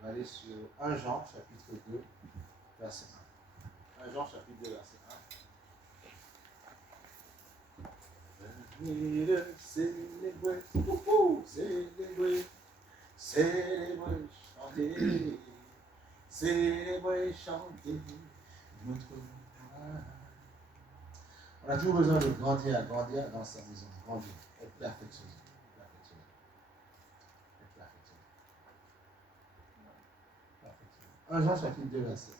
On va aller sur 1 Jean, chapitre 2, verset 1. 1 Jean, chapitre 2, verset 1. Venez célébrer, célébrer, célébrer, chanter, célébrer, chanter notre gloire. On a toujours besoin de grandir dans sa maison, grandir, être perfectionné. 1 Jean chapitre 2, verset 1.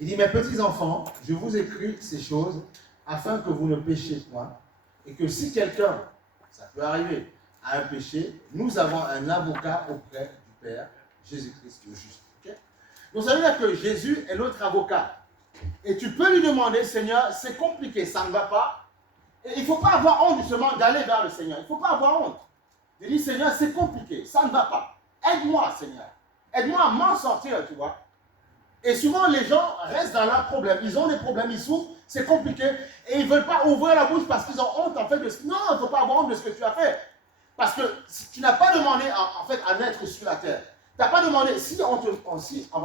Il dit, mes petits enfants, je vous écris ces choses afin que vous ne péchiez point et que si quelqu'un, ça peut arriver, a un péché, nous avons un avocat auprès du Père, Jésus-Christ le juste. Okay? Donc ça veut dire que Jésus est notre avocat. Et tu peux lui demander, Seigneur, c'est compliqué, ça ne va pas. Et il ne faut pas avoir honte justement d'aller vers le Seigneur. Il ne faut pas avoir honte. Il dit, Seigneur, c'est compliqué, ça ne va pas. Aide-moi, Seigneur. Aide-moi à m'en sortir, tu vois. Et souvent, les gens restent dans leurs problèmes. Ils ont des problèmes, ils souffrent, c'est compliqué. Et ils ne veulent pas ouvrir la bouche parce qu'ils ont honte, en fait, de ce... Non, il ne faut pas avoir honte de ce que tu as fait. Parce que tu n'as pas demandé, en fait, à naître sur la terre. Tu n'as pas demandé, si avant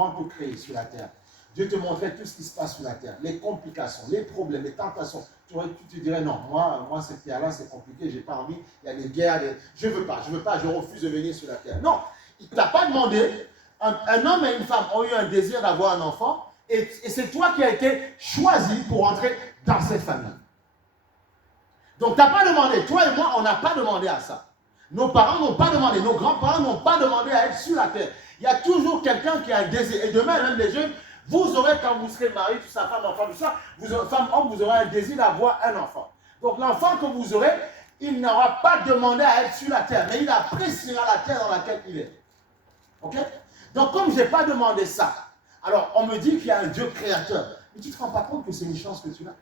de te créer sur la terre, Dieu te montrait tout ce qui se passe sur la terre, les complications, les problèmes, les tentations. Tu te dirais, non, moi cette terre-là, c'est compliqué, j'ai pas envie, il y a des guerres, je ne veux pas, je refuse de venir sur la terre. Non, il ne t'a pas demandé. Un homme et une femme ont eu un désir d'avoir un enfant, et c'est toi qui as été choisi pour entrer dans cette famille. Donc, tu n'as pas demandé, toi et moi, on n'a pas demandé à ça. Nos parents n'ont pas demandé, nos grands-parents n'ont pas demandé à être sur la terre. Il y a toujours quelqu'un qui a un désir. Et demain, même les jeunes, vous aurez, quand vous serez mariés, tout ça, femme, enfant, tout ça, femme, homme, vous aurez un désir d'avoir un enfant. Donc, l'enfant que vous aurez, il n'aura pas demandé à être sur la terre, mais il appréciera la terre dans laquelle il est. Ok? Donc, comme je n'ai pas demandé ça, alors on me dit qu'il y a un Dieu créateur. Mais tu ne te rends pas compte que c'est une chance que tu as.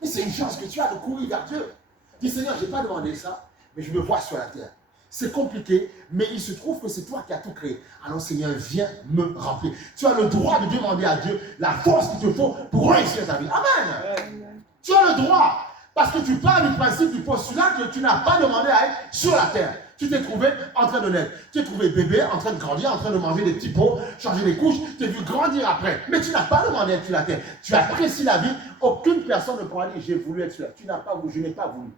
Mais c'est une chance que tu as de courir vers Dieu. Dis, Seigneur, je n'ai pas demandé ça, mais je me vois sur la terre. C'est compliqué, mais il se trouve que c'est toi qui as tout créé. Alors, Seigneur, viens me remplir. Tu as le droit de demander à Dieu la force qu'il te faut pour réussir ta vie. Amen. Tu as le droit. Parce que tu parles du principe du postulat que tu n'as pas demandé à être sur la terre. Tu t'es trouvé en train de naître. Tu t'es trouvé bébé, en train de grandir, en train de manger des petits pots, changer des couches. Tu t'es vu grandir après. Mais tu n'as pas demandé à être sur la terre. Tu apprécies la vie. Aucune personne ne pourra dire j'ai voulu être sur la terre. Tu n'as pas voulu, je n'ai pas voulu.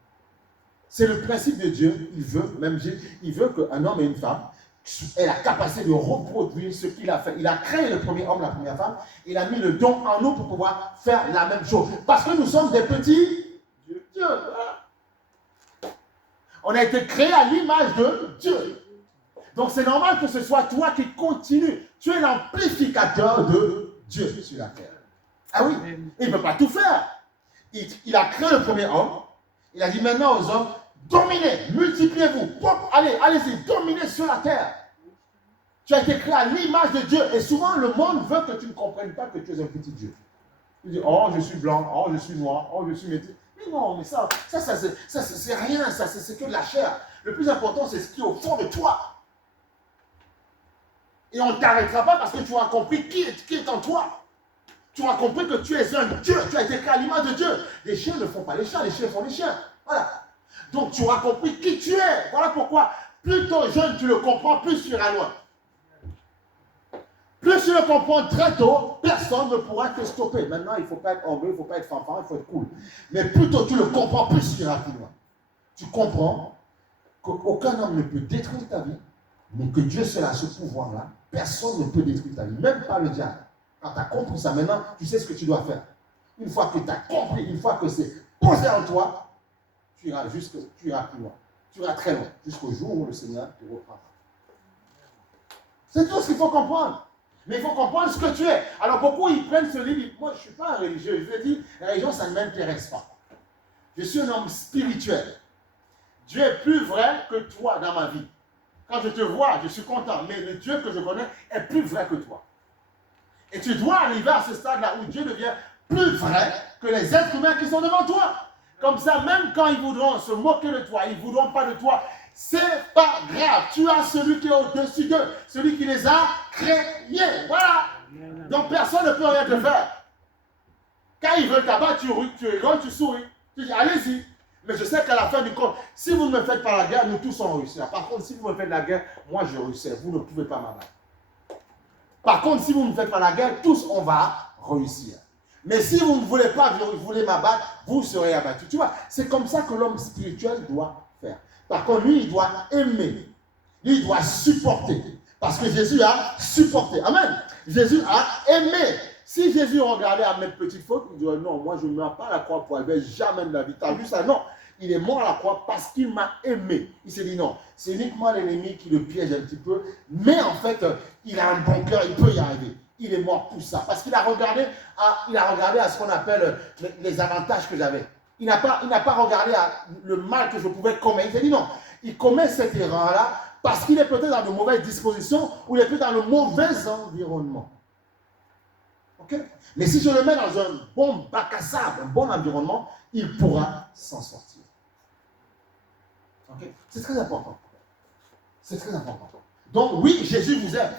C'est le principe de Dieu. Il veut, même Dieu, il veut qu'un homme et une femme aient la capacité de reproduire ce qu'il a fait. Il a créé le premier homme, la première femme. Il a mis le don en nous pour pouvoir faire la même chose. Parce que nous sommes des petits Dieu. On a été créé à l'image de Dieu. Donc c'est normal que ce soit toi qui continue. Tu es l'amplificateur de Dieu sur la terre. Ah oui, il ne peut pas tout faire. Il a créé le premier homme. Il a dit maintenant aux hommes, dominez, multipliez-vous. Allez-y, dominez sur la terre. Tu as été créé à l'image de Dieu. Et souvent le monde veut que tu ne comprennes pas que tu es un petit Dieu. Tu dis, oh je suis blanc, oh je suis noir, oh je suis métis. Mais non, mais ça c'est rien, c'est que de la chair. Le plus important, c'est ce qui est au fond de toi. Et on ne t'arrêtera pas parce que tu auras compris qui est en toi. Tu auras compris que tu es un Dieu, tu as été créé à l'image de Dieu. Les chiens ne font pas les chats, les chiens font les chiens. Voilà. Donc tu auras compris qui tu es. Voilà pourquoi, plus tôt jeune tu le comprends, plus tu iras loin. Plus tu le comprends très tôt, personne ne pourra te stopper. Maintenant, il ne faut pas être orgueilleux, il ne faut pas être fanfare, il faut être cool. Mais plus tôt tu le comprends, plus tu iras plus loin. Tu comprends qu'aucun homme ne peut détruire ta vie, mais que Dieu seul a ce pouvoir-là. Personne ne peut détruire ta vie, même pas le diable. Quand tu as compris ça, maintenant, tu sais ce que tu dois faire. Une fois que tu as compris, une fois que c'est posé en toi, tu iras plus loin. Tu iras très loin, jusqu'au jour où le Seigneur te reprendra. C'est tout ce qu'il faut comprendre. Mais il faut comprendre ce que tu es. Alors beaucoup, ils prennent ce livre. Moi, je ne suis pas un religieux. Je veux dire, la religion, ça ne m'intéresse pas. Je suis un homme spirituel. Dieu est plus vrai que toi dans ma vie. Quand je te vois, je suis content. Mais le Dieu que je connais est plus vrai que toi. Et tu dois arriver à ce stade-là où Dieu devient plus vrai que les êtres humains qui sont devant toi. Comme ça, même quand ils voudront se moquer de toi, ils ne voudront pas de toi, c'est pas grave. Tu as celui qui est au-dessus d'eux, celui qui les a créés. Voilà. Donc personne ne peut rien te faire. Quand ils veulent t'abattre, tu rigoles, tu souris. Tu dis, allez-y. Mais je sais qu'à la fin du compte, si vous ne me faites pas la guerre, nous tous on réussira. Par contre, si vous me faites la guerre, moi je réussis. Vous ne pouvez pas m'abattre. Par contre, si vous ne faites pas la guerre, tous on va réussir. Mais si vous ne voulez pas, vous voulez m'abattre, vous serez abattu. Tu vois, c'est comme ça que l'homme spirituel doit faire. Par contre, lui, il doit aimer. Lui, il doit supporter. Parce que Jésus a supporté. Amen. Jésus a aimé. Si Jésus regardait à mes petites fautes, il dirait non, moi je ne meurs pas à la croix pour Albert, jamais de la vie. Tu as vu ça? Non. Il est mort à la croix parce qu'il m'a aimé. Il s'est dit non, c'est uniquement l'ennemi qui le piège un petit peu. Mais en fait, il a un bon cœur, il peut y arriver. Il est mort pour ça. Parce qu'il a regardé à ce qu'on appelle les avantages que j'avais. Il n'a pas regardé à le mal que je pouvais commettre. Il s'est dit non, il commet cette erreur-là parce qu'il est peut-être dans de mauvaises dispositions ou il est peut-être dans le mauvais environnement. Okay? Mais si je le mets dans un bon bac à sable, un bon environnement, il pourra s'en sortir. Okay? C'est très important. C'est très important. Donc oui, Jésus vous aime.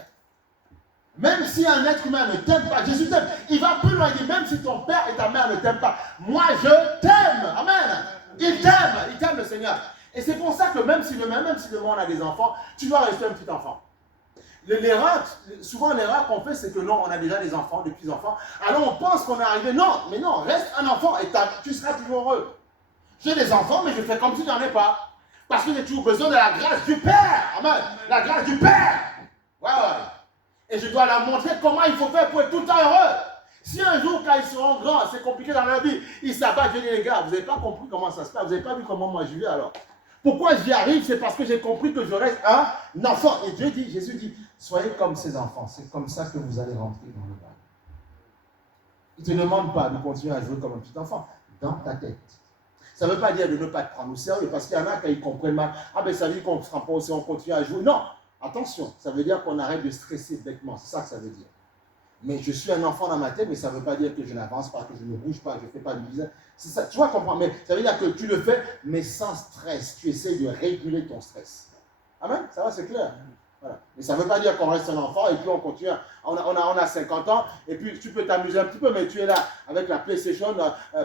Même si un être humain ne t'aime pas, Jésus t'aime. Il va plus loin, il dit, même si ton père et ta mère ne t'aiment pas, moi je t'aime. Amen. Il t'aime le Seigneur. Et c'est pour ça que même si demain on a des enfants, tu dois rester un petit enfant. Souvent l'erreur qu'on fait, c'est que non, on a déjà des enfants, des petits-enfants. Alors on pense qu'on est arrivé. Non, mais non, reste un enfant et tu seras toujours heureux. J'ai des enfants, mais je fais comme si je n'en ai pas. Parce que j'ai toujours besoin de la grâce du Père. Amen. La grâce du Père. Ouais. Et je dois leur montrer comment il faut faire pour être tout le temps heureux. Si un jour, quand ils seront grands, c'est compliqué dans leur vie, ils s'abattent, je dis les gars, vous n'avez pas compris comment ça se passe, vous n'avez pas vu comment moi je vis alors. Pourquoi j'y arrive? C'est parce que j'ai compris que je reste un enfant. Et Jésus dit, soyez comme ces enfants, c'est comme ça que vous allez rentrer dans le bain. Il ne te demande pas de continuer à jouer comme un petit enfant, dans ta tête. Ça ne veut pas dire de ne pas te prendre au sérieux, parce qu'il y en a quand ils comprennent mal, ah ben ça veut dire qu'on ne se prend pas au sérieux, on continue à jouer. Non, attention, ça veut dire qu'on arrête de stresser bêtement, c'est ça que ça veut dire. Mais je suis un enfant dans ma tête, mais ça ne veut pas dire que je n'avance pas, que je ne bouge pas, que je ne fais pas du business. C'est ça, tu vois, comprendre. Mais ça veut dire que tu le fais, mais sans stress. Tu essaies de réguler ton stress. Amen? Ça va, c'est clair. Voilà. Mais ça ne veut pas dire qu'on reste un enfant et puis on continue. On a 50 ans et puis tu peux t'amuser un petit peu, mais tu es là avec la PlayStation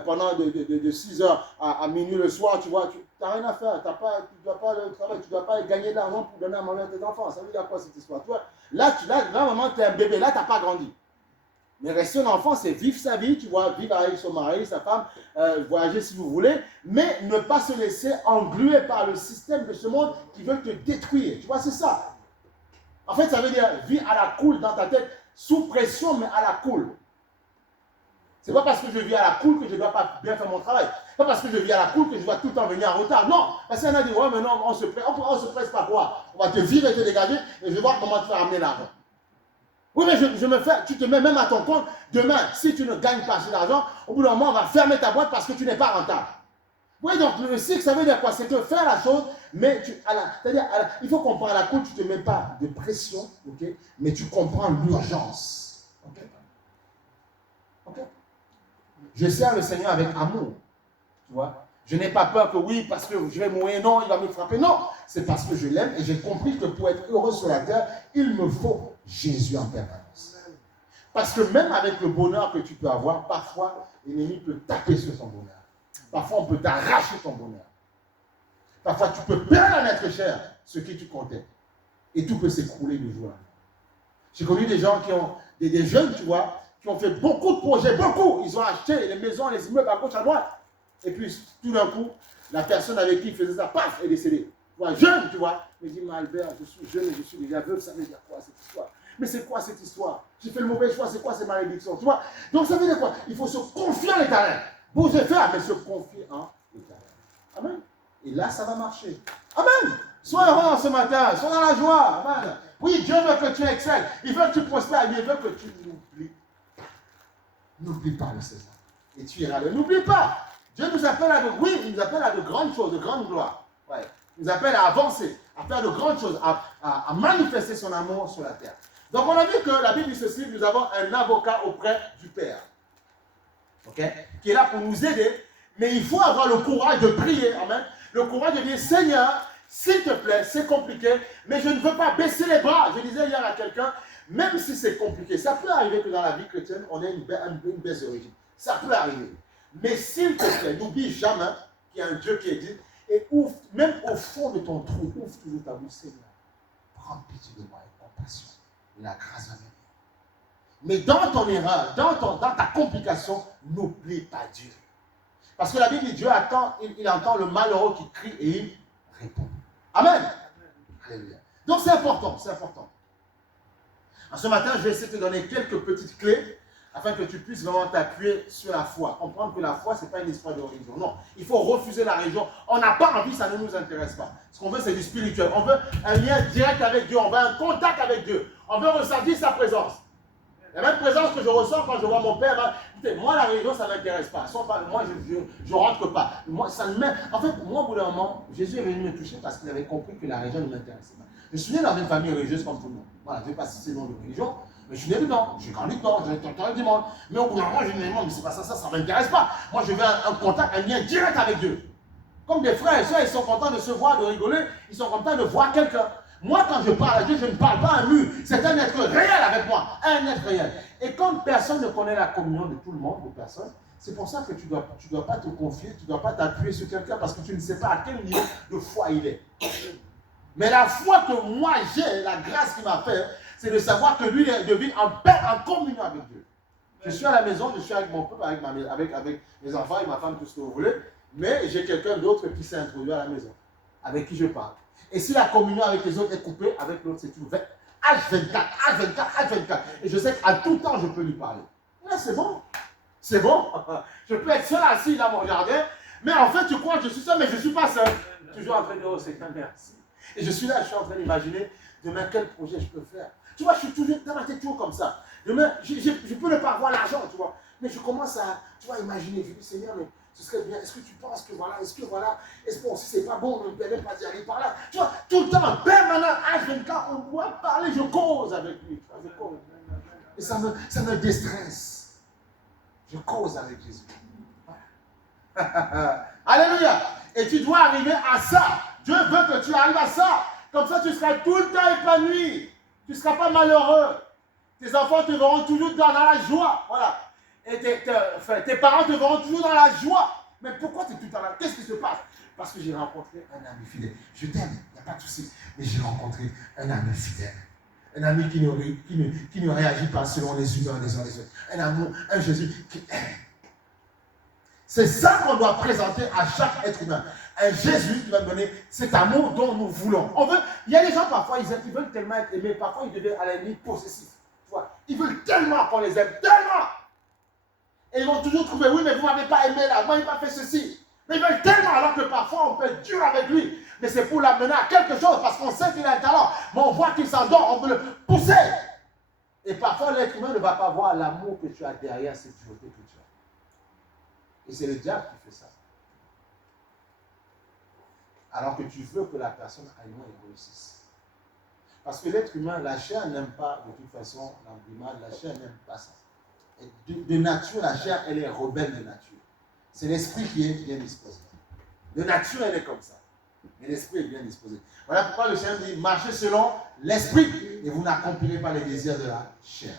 pendant de 6h à minuit le soir, tu vois, tu n'as rien à faire. Tu ne dois pas le travail, tu ne dois pas gagner de l'argent pour donner à manger à tes enfants. Ça veut dire quoi cette histoire? Tu vois, là, maman, tu es un bébé, là, tu n'as pas grandi. Mais rester un enfant, c'est vivre sa vie, tu vois, vivre avec son mari, sa femme, voyager si vous voulez, mais ne pas se laisser engluer par le système de ce monde qui veut te détruire. Tu vois, c'est ça. En fait, ça veut dire vivre à la cool dans ta tête, sous pression, mais à la cool. C'est pas parce que je vis à la cool que je ne dois pas bien faire mon travail. C'est pas parce que je vis à la cool que je dois tout le temps venir en retard. Non, parce qu'il y en a dit, ouais, mais non, on se presse pas quoi? On va te virer, te dégager, et je vais voir comment tu vas amener l'argent. Oui, mais tu te mets même à ton compte. Demain, si tu ne gagnes pas assez d'argent, au bout d'un moment, on va fermer ta boîte parce que tu n'es pas rentable. Oui, donc le cycle, ça veut dire quoi? C'est te faire la chose, mais c'est-à-dire, il faut comprendre à la cour, tu ne te mets pas de pression, ok? Mais tu comprends l'urgence. Ok? Ok? Je sers le Seigneur avec amour. Tu vois? Je n'ai pas peur que oui, parce que je vais mourir, non, il va me frapper. Non, c'est parce que je l'aime et j'ai compris que pour être heureux sur la terre, il me faut Jésus en permanence. Parce que même avec le bonheur que tu peux avoir, parfois, l'ennemi peut taper sur ton bonheur. Parfois, on peut t'arracher ton bonheur. Parfois, tu peux perdre un être cher, ce que tu comptais. Et tout peut s'écrouler du jour à l'autre. J'ai connu des gens qui ont, des jeunes, tu vois, qui ont fait beaucoup de projets, beaucoup. Ils ont acheté les maisons, les immeubles à gauche, à droite. Et puis, tout d'un coup, la personne avec qui il faisait ça, paf, est décédée. Tu vois, jeune, tu vois. Il me dit, mais Albert, je suis jeune et je suis déjà veuve, ça veut dire quoi cette histoire? Mais c'est quoi cette histoire? J'ai fait le mauvais choix, c'est quoi ces malédictions? Tu vois? Donc ça veut dire quoi? Il faut se confier en l'Éternel. Bouger faire, mais se confier en l'Éternel. Amen. Et là, ça va marcher. Amen. Sois heureux ce matin, sois dans la joie. Amen. Oui, Dieu veut que tu excelles. Il veut que tu prospères, il veut que tu l'oublies. N'oublie pas le Seigneur. Et tu iras le. N'oublie pas. Dieu nous appelle il nous appelle à de grandes choses, de grandes gloires. Ouais. Il nous appelle à avancer, à faire de grandes choses, à manifester son amour sur la terre. Donc on a vu que la Bible dit ceci, nous avons un avocat auprès du Père. Okay? Qui est là pour nous aider. Mais il faut avoir le courage de prier. Amen. Le courage de dire, Seigneur, s'il te plaît, c'est compliqué, mais je ne veux pas baisser les bras. Je disais hier à quelqu'un, même si c'est compliqué, ça peut arriver que dans la vie chrétienne, on ait une baisse de régime. Ça peut arriver. Mais s'il te plaît, n'oublie jamais qu'il y a un Dieu qui existe. Et ouvre, même au fond de ton trou, ouvre toujours ta bouche, Seigneur. Prends pitié de moi et compassion. Et la grâce va venir. Mais dans ton erreur, dans ta complication, n'oublie pas Dieu. Parce que la Bible dit Dieu attend, il entend le malheureux qui crie et il répond. Amen. Alléluia. Donc c'est important, c'est important. Alors, ce matin, je vais essayer de te donner quelques petites clés afin que tu puisses vraiment t'appuyer sur la foi. Comprendre que la foi, ce n'est pas une histoire de religion. Non, il faut refuser la religion. On n'a pas envie, ça ne nous intéresse pas. Ce qu'on veut, c'est du spirituel. On veut un lien direct avec Dieu. On veut un contact avec Dieu. On veut ressentir sa présence. La même présence que je ressens quand je vois mon père. Écoutez, moi, la religion, ça ne m'intéresse pas. Moi, je ne rentre pas. Moi, ça me met... En fait, moi, au bout d'un moment, Jésus est venu me toucher parce qu'il avait compris que la religion ne m'intéressait pas. Je suis né dans une famille religieuse comme tout le monde. Voilà, je ne vais pas citer le nom de religion, mais je suis né dedans. J'ai grandi dedans, j'ai entendu du monde. Mais au bout d'un moment, j'ai dit, mais c'est pas ça, ça ne m'intéresse pas. Moi, je veux un contact, un lien direct avec Dieu. Comme des frères et sœurs, ils sont contents de se voir, de rigoler. Ils sont contents de voir quelqu'un. Moi, quand je parle à Dieu, je ne parle pas à un mur. C'est un être réel avec moi. Un être réel. Et comme personne ne connaît la communion de tout le monde, de personne, c'est pour ça que tu ne dois pas te confier, tu ne dois pas t'appuyer sur quelqu'un parce que tu ne sais pas à quel niveau de foi il est. Mais la foi que moi j'ai, la grâce qu'il m'a fait, c'est de savoir que lui est de vivre en paix, en communion avec Dieu. Je suis à la maison, je suis avec mon peuple, avec mes enfants, avec ma femme, tout ce que vous voulez, mais j'ai quelqu'un d'autre qui s'est introduit à la maison, avec qui je parle. Et si la communion avec les autres est coupée, avec l'autre c'est ouvert. H24. Et je sais qu'à tout temps, je peux lui parler. Là, c'est bon. C'est bon. Je peux être seul assis dans mon jardin, mais en fait, tu crois que je suis seul, mais je ne suis pas seul. Toujours en train de dire, oh Seigneur, merci. Et je suis là, je suis en train d'imaginer demain quel projet je peux faire. Tu vois, je suis toujours dans ma tête, toujours comme ça. Demain, je peux ne pas avoir l'argent, tu vois. Mais je commence à, tu vois, imaginer. Je dis, Seigneur, mais ce serait bien. Est-ce que tu penses que voilà, est-ce que bon, si c'est pas bon, on ne peut même pas y aller par là. Tu vois, tout le temps, permanent, H24, on doit parler, je cause avec lui. Je cause. Et ça me déstresse. Je cause avec Jésus. Alléluia. Et tu dois arriver à ça. Dieu veut que tu arrives à ça. Comme ça, tu seras tout le temps épanoui. Tu ne seras pas malheureux. Tes enfants te verront toujours dans la joie. Voilà. Et tes parents te verront toujours dans la joie. Mais pourquoi tu es tout le temps là? Qu'est-ce qui se passe? Parce que j'ai rencontré un ami fidèle. Je t'aime, il n'y a pas de souci. Mais j'ai rencontré un ami fidèle. Un ami qui ne réagit pas selon les humeurs des uns des autres. Un amour, un Jésus qui aime. C'est ça qu'on doit présenter à chaque être humain. Un Jésus qui va donner cet amour dont nous voulons. Il y a des gens parfois, ils veulent tellement être aimés, parfois ils deviennent à la limite possessifs. Tu vois, ils veulent tellement qu'on les aime, tellement. Et ils vont toujours trouver, oui, mais vous ne m'avez pas aimé là, moi il m'a fait ceci. Mais ils veulent tellement, alors que parfois on peut être dur avec lui. Mais c'est pour l'amener à quelque chose, parce qu'on sait qu'il a un talent. Mais on voit qu'il s'endort, on veut le pousser. Et parfois l'être humain ne va pas voir l'amour que tu as derrière cette dureté que tu as. Et c'est le diable qui fait ça. Alors que tu veux que la personne aille loin et réussisse. Parce que l'être humain, la chair n'aime pas, de toute façon, l'image, la chair n'aime pas ça. Et de nature, la chair, elle est rebelle de nature. C'est l'esprit qui est bien disposé. De nature, elle est comme ça. Mais l'esprit est bien disposé. Voilà pourquoi le Seigneur dit, marchez selon l'esprit et vous n'accomplirez pas les désirs de la chair.